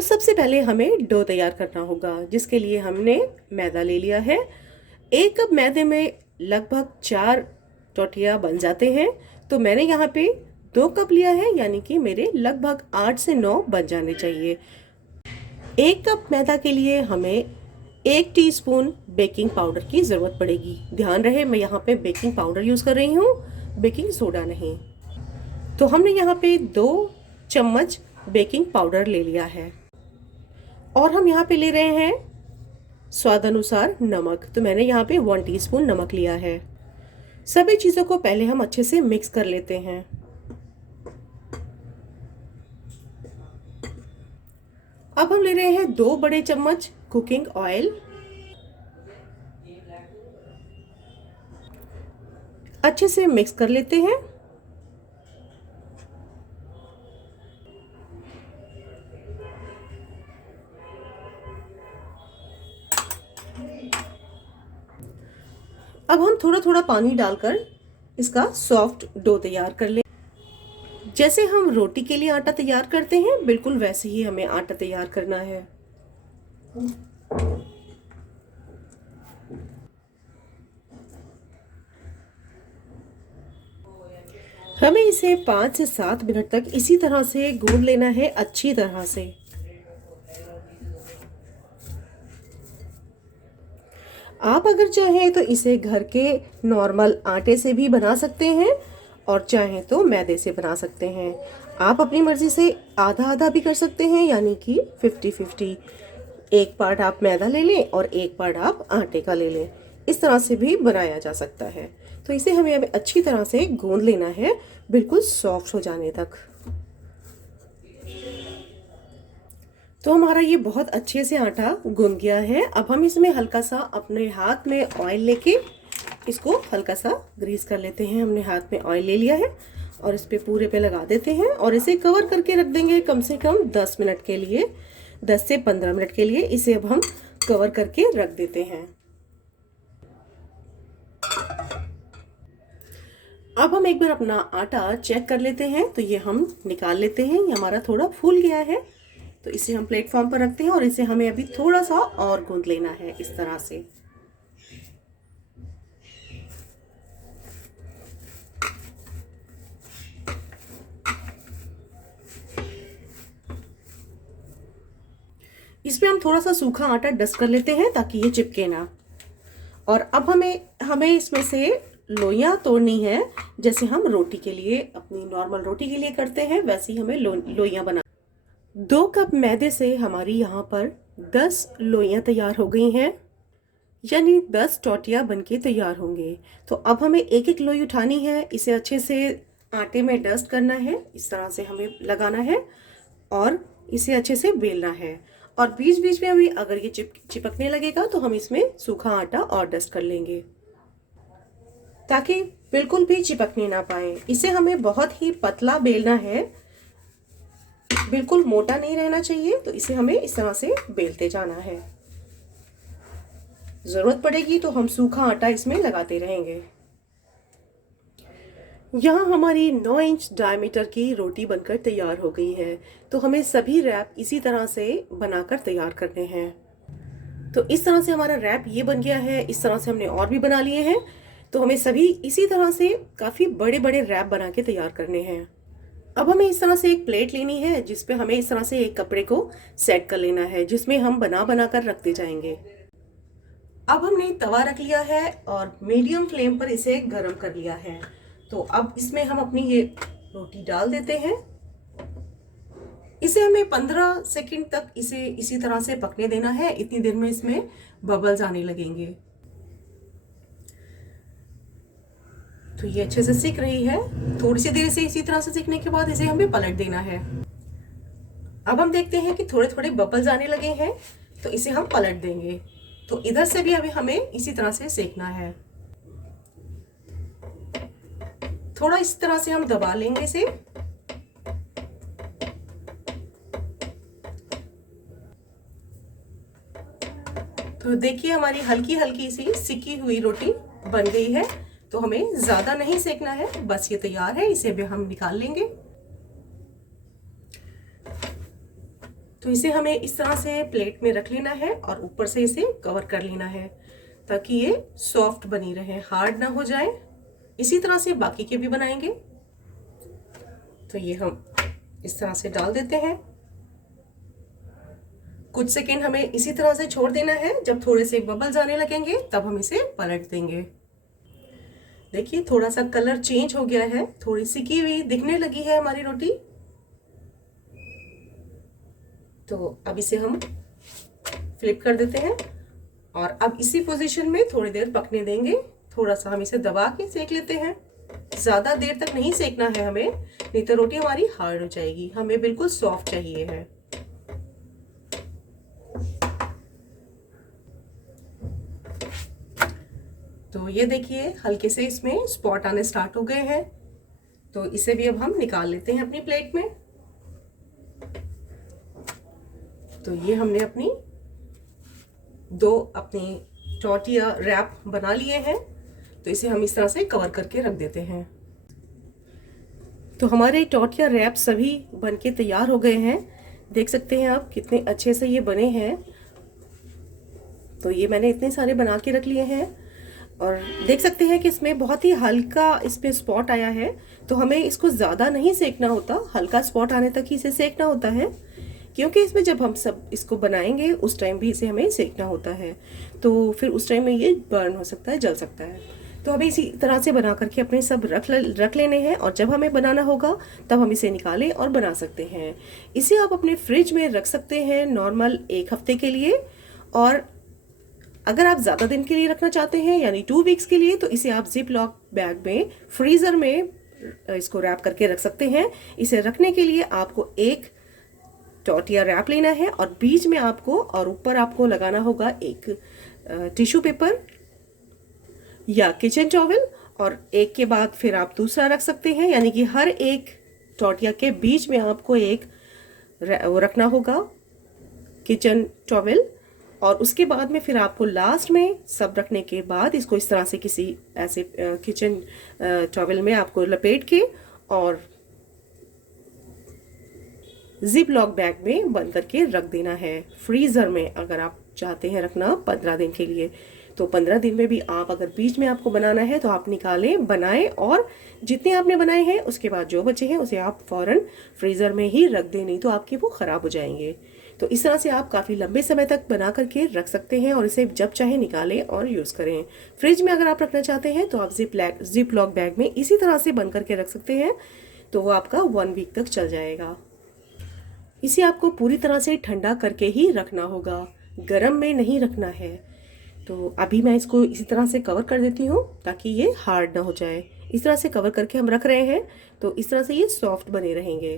तो सबसे पहले हमें डो तैयार करना होगा, जिसके लिए हमने मैदा ले लिया है। 1 कप मैदे में लगभग 4 टोटियाँ बन जाते हैं। तो मैंने यहाँ पे 2 कप लिया है, यानी कि मेरे लगभग 8 से 9 बन जाने चाहिए। 1 कप मैदा के लिए हमें 1 टीस्पून बेकिंग पाउडर की ज़रूरत पड़ेगी। ध्यान रहे मैं यहाँ पे बेकिंग पाउडर यूज़ कर रही हूँ, बेकिंग सोडा नहीं। तो हमने यहाँ पे 2 चम्मच बेकिंग पाउडर ले लिया है और हम यहाँ पे ले रहे हैं स्वाद अनुसार नमक। तो मैंने यहाँ पे 1 टीस्पून नमक लिया है। सभी चीज़ों को पहले हम अच्छे से मिक्स कर लेते हैं। अब हम ले रहे हैं 2 बड़े चम्मच कुकिंग ऑयल। अच्छे से मिक्स कर लेते हैं। अब हम थोड़ा थोड़ा पानी डालकर इसका सॉफ्ट डो तैयार कर लें। जैसे हम रोटी के लिए आटा तैयार करते हैं, बिल्कुल वैसे ही हमें आटा तैयार करना है। हमें इसे 5 से 7 मिनट तक इसी तरह से गूंद लेना है, अच्छी तरह से। आप अगर चाहें तो इसे घर के नॉर्मल आटे से भी बना सकते हैं और चाहें तो मैदे से बना सकते हैं। आप अपनी मर्जी से आधा आधा भी कर सकते हैं, यानी कि 50-50। 1 पार्ट आप मैदा ले लें और 1 पार्ट आप आटे का ले लें। इस तरह से भी बनाया जा सकता है। तो इसे हमें अब अच्छी तरह से गूंद लेना है, बिल्कुल सॉफ्ट हो जाने तक। तो हमारा ये बहुत अच्छे से आटा गूंद गया है। अब हम इसमें हल्का सा अपने हाथ में ऑयल लेके इसको हल्का सा ग्रीस कर लेते हैं। हमने हाथ में ऑयल ले लिया है और इस पे पूरे पे लगा देते हैं और इसे कवर करके रख देंगे कम से कम 10 मिनट के लिए। 10 से 15 मिनट के लिए इसे अब हम कवर करके रख देते हैं। अब हम एक बार अपना आटा चेक कर लेते हैं। तो ये हम निकाल लेते हैं। ये हमारा थोड़ा फूल गया है, तो इसे हम प्लेटफॉर्म पर रखते हैं और इसे हमें अभी थोड़ा सा और गूंद लेना है इस तरह से। इसमें हम थोड़ा सा सूखा आटा डस्ट कर लेते हैं ताकि ये चिपके ना। और अब हमें इसमें से लोइयां तोड़नी है, जैसे हम रोटी के लिए, अपनी नॉर्मल रोटी के लिए करते हैं, वैसे ही हमें लोइयां बना। 2 कप मैदे से हमारी यहाँ पर 10 लोइयां तैयार हो गई हैं, यानी 10 टोटियाँ बनके तैयार होंगे। तो अब हमें एक एक लोई उठानी है, इसे अच्छे से आटे में डस्ट करना है, इस तरह से हमें लगाना है और इसे अच्छे से बेलना है। और बीच बीच में अभी अगर ये चिपकने लगेगा तो हम इसमें सूखा आटा और डस्ट कर लेंगे, ताकि बिल्कुल भी चिपकने ना पाए। इसे हमें बहुत ही पतला बेलना है, बिल्कुल मोटा नहीं रहना चाहिए। तो इसे हमें इस तरह से बेलते जाना है। जरूरत पड़ेगी तो हम सूखा आटा इसमें लगाते रहेंगे। यहाँ हमारी 9 इंच डायमीटर की रोटी बनकर तैयार हो गई है। तो हमें सभी रैप इसी तरह से बनाकर तैयार करने हैं। तो इस तरह से हमारा रैप ये बन गया है। इस तरह से हमने और भी बना लिए हैं। तो हमें सभी इसी तरह से काफ़ी बड़े बड़े रैप बना के तैयार करने हैं। अब हमें इस तरह से एक प्लेट लेनी है, जिसपे हमें इस तरह से एक कपड़े को सेट कर लेना है, जिसमें हम बना बना कर रखते जाएंगे। अब हमने तवा रख लिया है और मीडियम फ्लेम पर इसे गर्म कर लिया है। तो अब इसमें हम अपनी ये रोटी डाल देते हैं। इसे हमें 15 सेकंड तक इसे इसी तरह से पकने देना है। इतनी देर में इसमें बबल्स आने लगेंगे। तो ये अच्छे से सिक रही है। थोड़ी सी देर से इसी तरह से सिकने के बाद इसे हमें पलट देना है। अब हम देखते हैं कि थोड़े थोड़े बबल्स आने लगे हैं, तो इसे हम पलट देंगे। तो इधर से भी अभी हमें इसी तरह से सेकना है। थोड़ा इस तरह से हम दबा लेंगे इसे। तो देखिए हमारी हल्की हल्की सी सिकी हुई रोटी बन गई है। तो हमें ज्यादा नहीं सेकना है, बस ये तैयार है। इसे भी हम निकाल लेंगे। तो इसे हमें इस तरह से प्लेट में रख लेना है और ऊपर से इसे कवर कर लेना है ताकि ये सॉफ्ट बनी रहे, हार्ड ना हो जाए। इसी तरह से बाकी के भी बनाएंगे। तो ये हम इस तरह से डाल देते हैं। कुछ सेकेंड हमें इसी तरह से छोड़ देना है। जब थोड़े से बबल्स आने लगेंगे तब हम इसे पलट देंगे। देखिए थोड़ा सा कलर चेंज हो गया है, थोड़ी सिकी हुई दिखने लगी है हमारी रोटी। तो अब इसे हम फ्लिप कर देते हैं और अब इसी पोजीशन में थोड़ी देर पकने देंगे। थोड़ा सा हम इसे दबा के सेक लेते हैं। ज़्यादा देर तक नहीं सेकना है हमें, नहीं तो रोटी हमारी हार्ड हो जाएगी। हमें बिल्कुल सॉफ्ट चाहिए है। तो ये देखिए हल्के से इसमें स्पॉट आने स्टार्ट हो गए हैं। तो इसे भी अब हम निकाल लेते हैं अपनी प्लेट में। तो ये हमने अपनी दो अपनी टॉर्टिया रैप बना लिए हैं। तो इसे हम इस तरह से कवर करके रख देते हैं। तो हमारे टॉर्टिया रैप सभी बनके तैयार हो गए हैं। देख सकते हैं आप कितने अच्छे से ये बने हैं। तो ये मैंने इतने सारे बना के रख लिए हैं और देख सकते हैं कि इसमें बहुत ही हल्का इसमें स्पॉट आया है। तो हमें इसको ज़्यादा नहीं सेकना होता, हल्का स्पॉट आने तक ही इसे सेकना होता है, क्योंकि इसमें जब हम सब इसको बनाएंगे उस टाइम भी इसे हमें सेकना होता है। तो फिर उस टाइम में ये बर्न हो सकता है, जल सकता है। तो हमें इसी तरह से बना करके अपने सब रख लेने हैं और जब हमें बनाना होगा तब हम इसे निकालें और बना सकते हैं। इसे आप अपने फ्रिज में रख सकते हैं नॉर्मल 1 हफ्ते के लिए, और अगर आप ज़्यादा दिन के लिए रखना चाहते हैं यानी 2 वीक्स के लिए, तो इसे आप जिप लॉक बैग में फ्रीज़र में इसको रैप करके रख सकते हैं। इसे रखने के लिए आपको एक टॉर्टिया रैप लेना है और बीच में आपको और ऊपर आपको लगाना होगा एक टिश्यू पेपर या किचन टॉवल, और एक के बाद फिर आप दूसरा रख सकते हैं। यानी कि हर एक टॉर्टिया के बीच में आपको एक रखना होगा किचन टॉवल, और उसके बाद में फिर आपको लास्ट में सब रखने के बाद इसको इस तरह से किसी ऐसे किचन टॉवल में आपको लपेट के और जिप लॉक बैग में बंद करके रख देना है फ्रीज़र में। अगर आप चाहते हैं रखना 15 दिन के लिए, तो 15 दिन में भी आप अगर बीच में आपको बनाना है तो आप निकालें, बनाएं, और जितने आपने बनाए हैं उसके बाद जो बचे हैं उसे आप फ़ौरन फ्रीज़र में ही रख दें, नहीं तो आपके वो ख़राब हो जाएंगे। तो इस तरह से आप काफ़ी लंबे समय तक बना करके रख सकते हैं और इसे जब चाहे निकालें और यूज़ करें। फ्रिज में अगर आप रखना चाहते हैं तो आप जिप लॉक बैग में इसी तरह से बंद करके रख सकते हैं, तो वो आपका 1 वीक तक चल जाएगा। इसे आपको पूरी तरह से ठंडा करके ही रखना होगा, गर्म में नहीं रखना है। तो अभी मैं इसको इसी तरह से कवर कर देती हूँ ताकि ये हार्ड ना हो जाए। इस तरह से कवर करके हम रख रहे हैं तो इस तरह से ये सॉफ्ट बने रहेंगे।